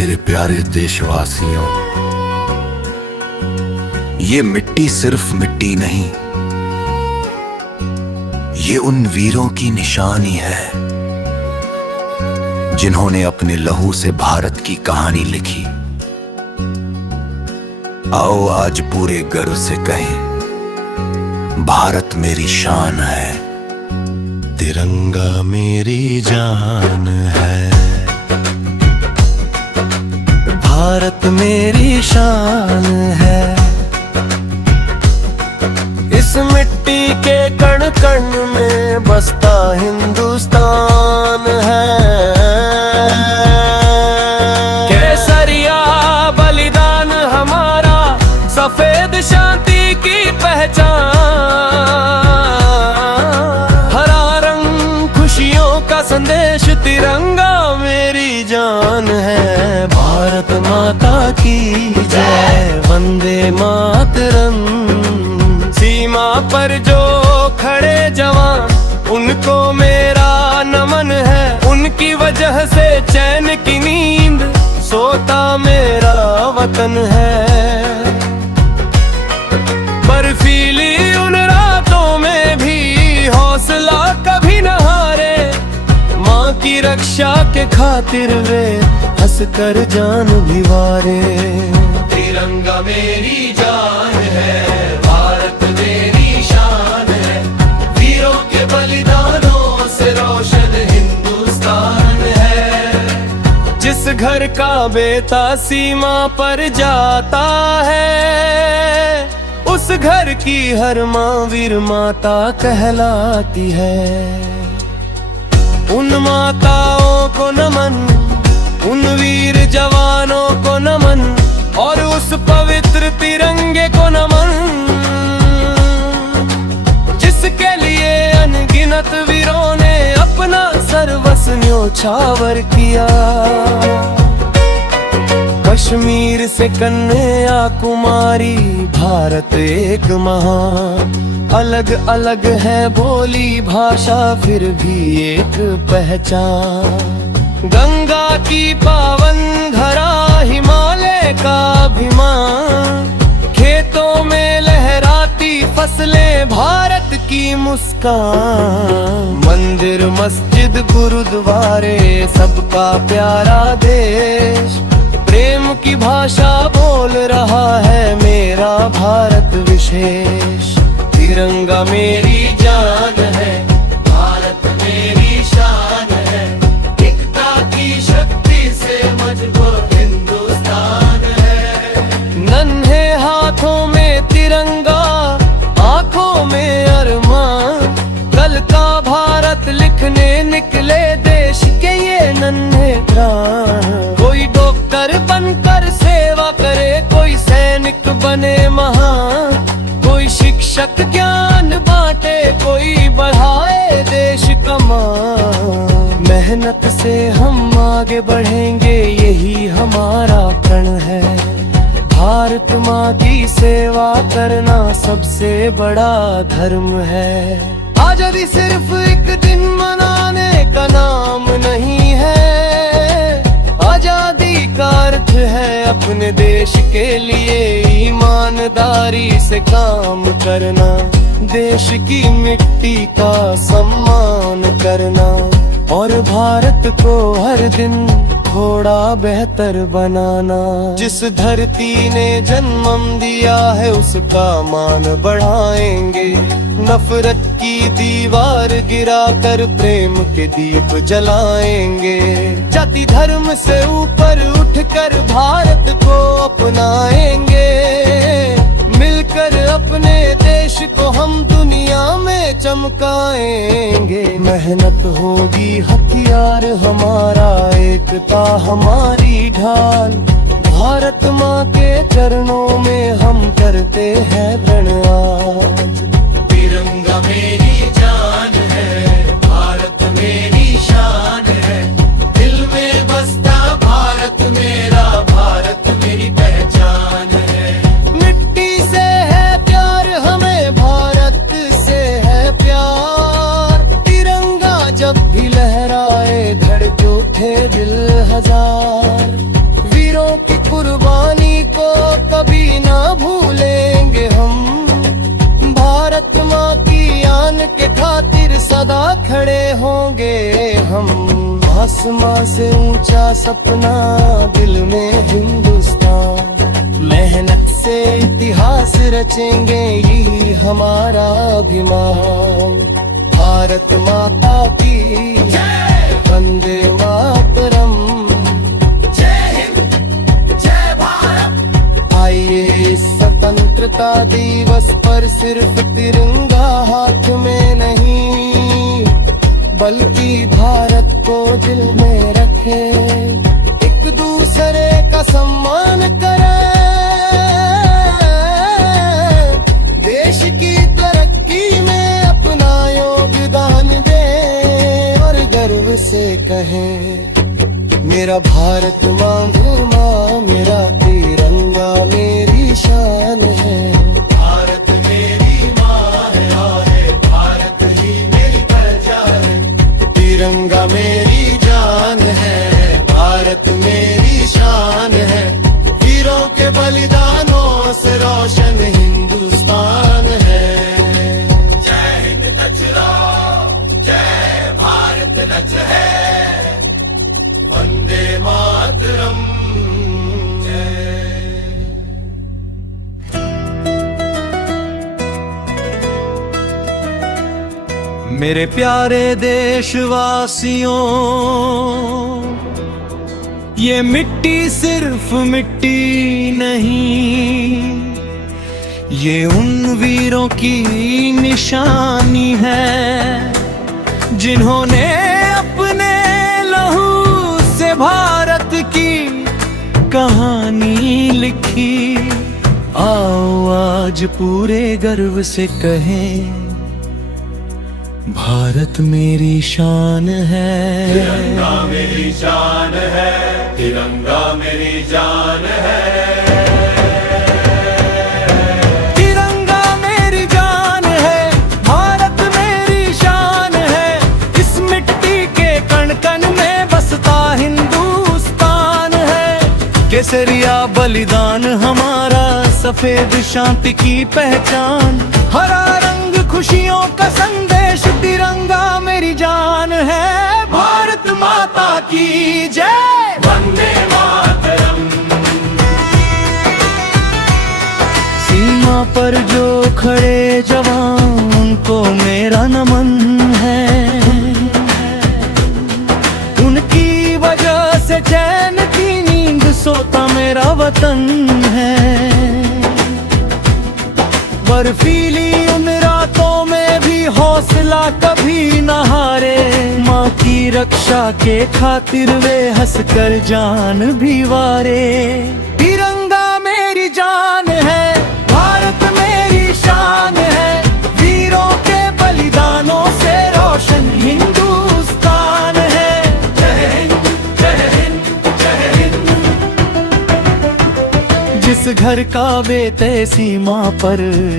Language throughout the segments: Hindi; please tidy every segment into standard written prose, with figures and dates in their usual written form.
मेरे प्यारे देशवासियों, ये मिट्टी सिर्फ मिट्टी नहीं, ये उन वीरों की निशानी है जिन्होंने अपने लहू से भारत की कहानी लिखी। आओ आज पूरे गर्व से कहें, भारत मेरी शान है, तिरंगा मेरी जान है। भारत मेरी शान है, इस मिट्टी के कण कण में बसता हिंदुस्तान है। केसरिया बलिदान हमारा, सफेद शांति की पहचान, हरा रंग खुशियों का संदेश, तिरंगा मेरी जान है। भारत माता की जय, वंदे मातरम। सीमा पर जो खड़े जवान, उनको मेरा नमन है, उनकी वजह से चैन की नींद सोता मेरा वतन है। बर्फीली उन रातों में भी हौसला कभी न हारे, माँ की रक्षा के खातिर वे हंस कर जान भी वारे। तिरंगा मेरी जान है, भारत मेरी शान है, वीरों के बलिदानों से रोशन हिंदुस्तान है। जिस घर का बेटा सीमा पर जाता है, उस घर की हर माँ वीर माता कहलाती है। उन माताओं को नमन, उन वीर जवानों को नमन, और उस पवित्र तिरंगे को नमन, जिसके लिए अनगिनत वीरों ने अपना सर्वस्व न्योछावर किया। कश्मीर से कन्याकुमारी, भारत एक महान, अलग अलग है बोली भाषा, फिर भी एक पहचान। गंगा की पावन धरा, हिमालय का अभिमान, खेतों में लहराती फसलें, भारत की मुस्कान। मंदिर मस्जिद गुरुद्वारे, सबका प्यारा देश, प्रेम की भाषा बोल रहा है मेरा भारत विशेष। तिरंगा मेरी जान है, भारत मेरी शान है, एकता की शक्ति से मजबूत हिंदुस्तान है। नन्हे हाथों में तिरंगा, आंखों में अरमान, कल का भारत लिखने निकले देश के ये नन्हे प्राण। कोई डॉक्टर बनकर सेवा करे, कोई सैनिक बने महान, कोई शिक्षक ज्ञान बांटे, कोई बढ़ाए देश का मान। मेहनत से हम आगे बढ़ेंगे, यही हमारा प्रण है। भारत माँ की सेवा करना सबसे बड़ा धर्म है। आजादी सिर्फ एक दिन मनाने का नाम नहीं है, आजादी का अर्थ है अपने देश के लिए ईमानदारी से काम करना, देश की मिट्टी का सम्मान करना, और भारत को हर दिन थोड़ा बेहतर बनाना। जिस धरती ने जन्म दिया है, उसका मान बढ़ाएंगे, नफरत की दीवार गिराकर प्रेम के दीप जलाएंगे। जाति धर्म से ऊपर उठकर भारत को अपनाएंगे, मिलकर अपने देश को हम दुनिया में चमकाएंगे। मेहनत होगी हथियार हमारा, एकता हमारी ढाल, भारत माँ के चरणों में हम करते हैं प्रणाम। तिरंगा मेरी जान है, भारत मेरी शान है, दिल में बसता भारत मेरा, भारत मेरी पहचान है। मिट्टी से है प्यार हमें, भारत से है प्यार, तिरंगा जब भी लहराए धड़के उठे दिल हजार। सदा खड़े होंगे हम। आसमां से ऊंचा सपना दिल में हिंदुस्तान, मेहनत से इतिहास रचेंगे यही हमारा अभिमान। भारत माता की वंदे मातरम, जय हिंद जय भारत। आइए इस स्वतंत्रता दिवस पर सिर्फ तिरंगा हाथ में नहीं, बल्कि भारत को दिल में रखे, एक दूसरे का सम्मान करें, देश की तरक्की में अपना योगदान दें और गर्व से कहें मेरा भारत माँ, मेरा तिरंगा मेरी शान है। भारत मेरी माँ है और भारत ही मेरी प्रजा है। तिरंगा मेरी जान है, भारत मेरी शान है। वीरों के बलिदानों से रोशन हिंदुस्तान है। जय हिंद नच लो, जय भारत नच है, वंदे मातरम। मेरे प्यारे देशवासियों, ये मिट्टी सिर्फ मिट्टी नहीं, ये उन वीरों की निशानी है जिन्होंने अपने लहू से भारत की कहानी लिखी। आओ आज पूरे गर्व से कहें भारत मेरी शान है। तिरंगा मेरी शान है, तिरंगा मेरी जान है। तिरंगा मेरी जान है, भारत मेरी शान है। इस मिट्टी के कण कण में बसता हिंदुस्तान है। केसरिया बलिदान हमारा, सफेद शांति की पहचान, हरा रंग खुशियों का संदेश। तिरंगा मेरी जान है, भारत माता की जय, वंदे मातरम। सीमा पर जो खड़े जवान उनको मेरा नमन है। उनकी वजह से चैन की नींद सोता मेरा वतन है। बर्फीली उन रातों में भी हौसला कभी न हारे, माँ की रक्षा के खातिर वे हंस कर जान भी वारे। तिरंगा मेरी जान है, भारत मेरी शान है। वीरों के बलिदानों से रोशन हिंदुस्तान है। जय हिंद जय हिंद जय हिंद। जिस घर का बेटे सीमा पर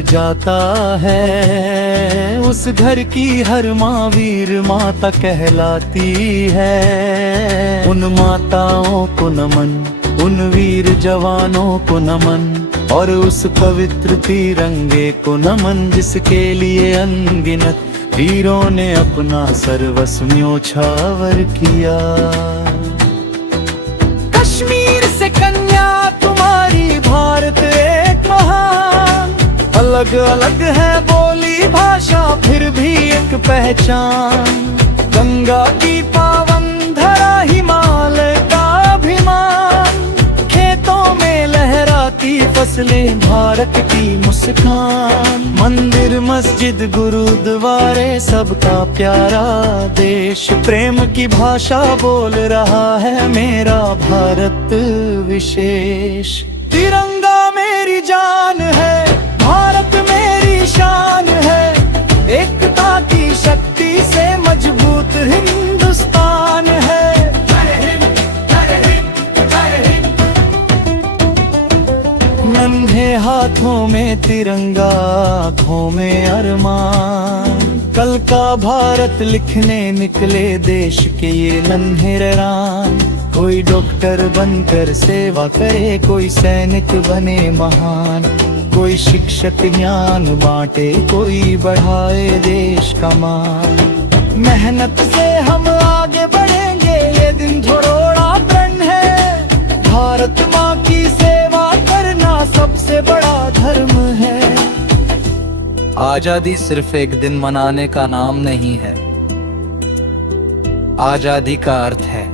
जाता है, उस घर की हर माँ वीर माता कहलाती है। उन माताओं को नमन, उन वीर जवानों को नमन, और उस पवित्र तिरंगे को नमन जिसके लिए अनगिनत वीरों ने अपना सर्वस्व न्योछावर किया। कश्मीर से कन्या तुम्हारी भारत एक महान, अलग अलग है बोली भाषा फिर भी एक पहचान। गंगा की पावन धरा हिमालय का अभिमान, खेतों में लहराती फसलें भारत की मुस्कान। मंदिर मस्जिद गुरुद्वारे सबका प्यारा देश, प्रेम की भाषा बोल रहा है मेरा भारत विशेष। तिरंगा मेरी जान है, भारत मेरी शान है। एकता की शक्ति से मजबूत हिंदुस्तान है। जय हिंद जय हिंद जय हिंद। नन्हे हाथों में तिरंगा, आँखों में अरमान, कल का भारत लिखने निकले देश के ये नन्हे रान। कोई डॉक्टर बनकर सेवा करे, कोई सैनिक बने महान, कोई शिक्षक ज्ञान बांटे, कोई बढ़ाए देश का मान। मेहनत से हम आगे बढ़ेंगे, ये दिन थोड़ा प्रण है। भारत माँ की सेवा करना सबसे बड़ा धर्म है। आजादी सिर्फ एक दिन मनाने का नाम नहीं है। आजादी का अर्थ है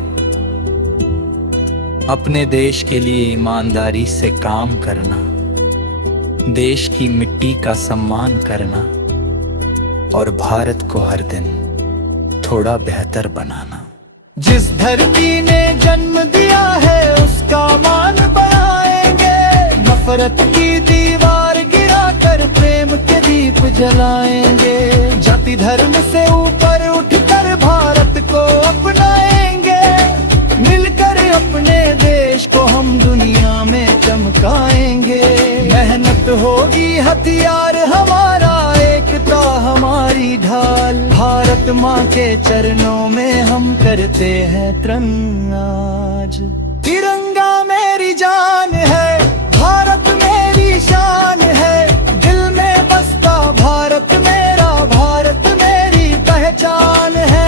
अपने देश के लिए ईमानदारी से काम करना, देश की मिट्टी का सम्मान करना और भारत को हर दिन थोड़ा बेहतर बनाना। जिस धरती ने जन्म दिया है उसका मान बढ़ाएंगे, नफरत की दीवार गिराकर प्रेम के दीप जलाएंगे। जाति धर्म से ऊपर उठकर भारत को अपनाएंगे, मिलकर अपने देश को हम दुनिया में चमकाएंगे। मेहनत होगी हथियार हमारा, एकता हमारी ढाल। भारत माँ के चरणों में हम करते हैं तरण आज। तिरंगा मेरी जान है, भारत मेरी शान है, दिल में बसता भारत मेरा, भारत मेरी पहचान है।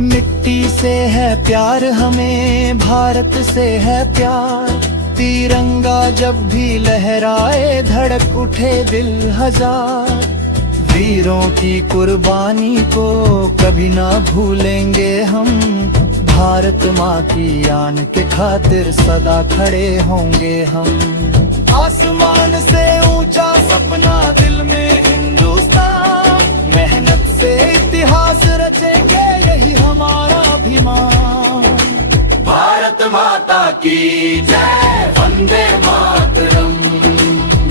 मिट्टी से है प्यार हमें, भारत से है प्यार। तिरंगा जब भी लहराए धड़क उठे दिल हजार। वीरों की कुर्बानी को कभी ना भूलेंगे हम, भारत माँ की आन के खातिर सदा खड़े होंगे हम। आसमान से ऊंचा सपना दिल में हिंदुस्तान, मेहनत से इतिहास रचेंगे यही हमारा अभिमान। भारत माता की जय, वंदे मातरम।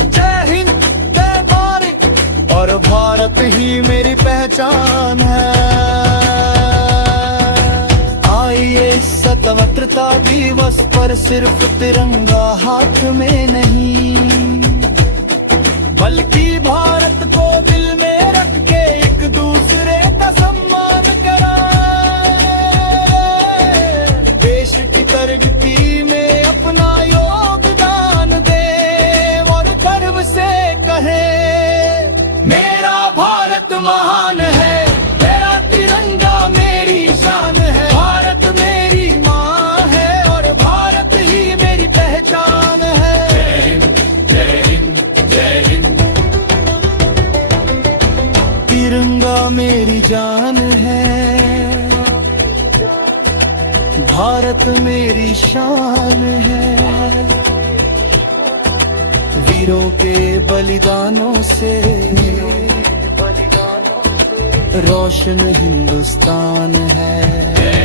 जय हिंद, जय भारत, और भारत ही मेरी पहचान है। आइए इस स्वतंत्रता दिवस पर सिर्फ तिरंगा हाथ में नहीं, बल्कि भारत को दिल में रख के एक दूसरे का सम्मान कराए। देश की तरक्की में अपना योगदान दे और गर्व से कहे, मेरा भारत महान है, मेरा तिरंगा मेरी शान है। भारत मेरी माँ है और भारत ही मेरी पहचान है। जय हिंद, जय हिंद, जय हिंद। तिरंगा मेरी जान है, भारत मेरी शान है। वीरों के बलिदानों से रोशन हिंदुस्तान है।